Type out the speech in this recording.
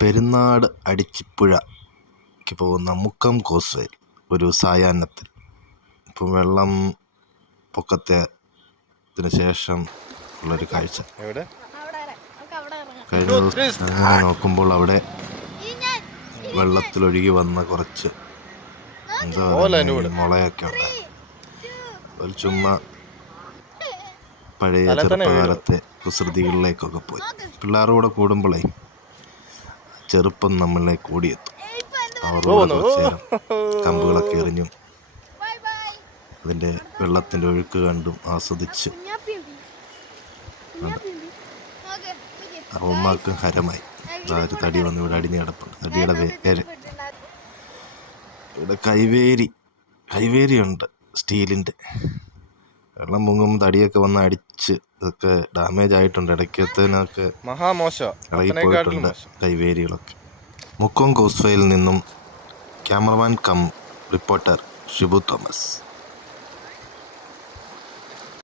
പെരുന്നാട് അടിച്ചിപ്പുഴയ്ക്ക് പോകുന്ന മുക്കം കോസ്വേ ഒരു സായാഹ്നത്തിൽ ഇപ്പം വെള്ളം പൊക്കത്തിന് ശേഷം ഉള്ളൊരു കാഴ്ച. കഴിഞ്ഞ ദിവസം അങ്ങനെ നോക്കുമ്പോൾ അവിടെ വെള്ളത്തിലൊഴുകി വന്ന കുറച്ച് എന്താ പറയുക മുളയൊക്കെ ഉണ്ടായിരുന്നു. ഒരു ചുമ്മാ പഴയ ചെറുപ്പകാലത്തെ കുസൃതികളിലേക്കൊക്കെ പോയി. പിള്ളേരുടെ കൂടെ കൂടുമ്പോഴേ ചെറുപ്പം നമ്മളെ കൂടിയെത്തും. അവരുടെ കുറച്ച് നേരം കമ്പുകളൊക്കെ എറിഞ്ഞും അതിൻ്റെ വെള്ളത്തിൻ്റെ ഒഴുക്ക് കണ്ടും ആസ്വദിച്ച് അമ്മമാർക്കും ഹരമായി. ഒരു തടി വന്ന് ഇവിടെ അടിഞ്ഞ് കിടപ്പുണ്ട്. തടിയുടെ പേര് ഇവിടെ കൈവേരിയുണ്ട് സ്റ്റീലിൻ്റെ. വെള്ളം പൊങ്ങുമ്പോൾ തടിയൊക്കെ വന്ന് അടിച്ച് ഇതൊക്കെ ഡാമേജ് ആയിട്ടുണ്ട്. ഇടയ്ക്കത്തേനൊക്കെ ഇളകിപ്പോയിട്ടുണ്ട് കൈവേരികളൊക്കെ. മുക്കം കോസ്വേയിൽ നിന്നും cameraman cum reporter Shibu Thomas.